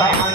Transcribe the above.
Bye.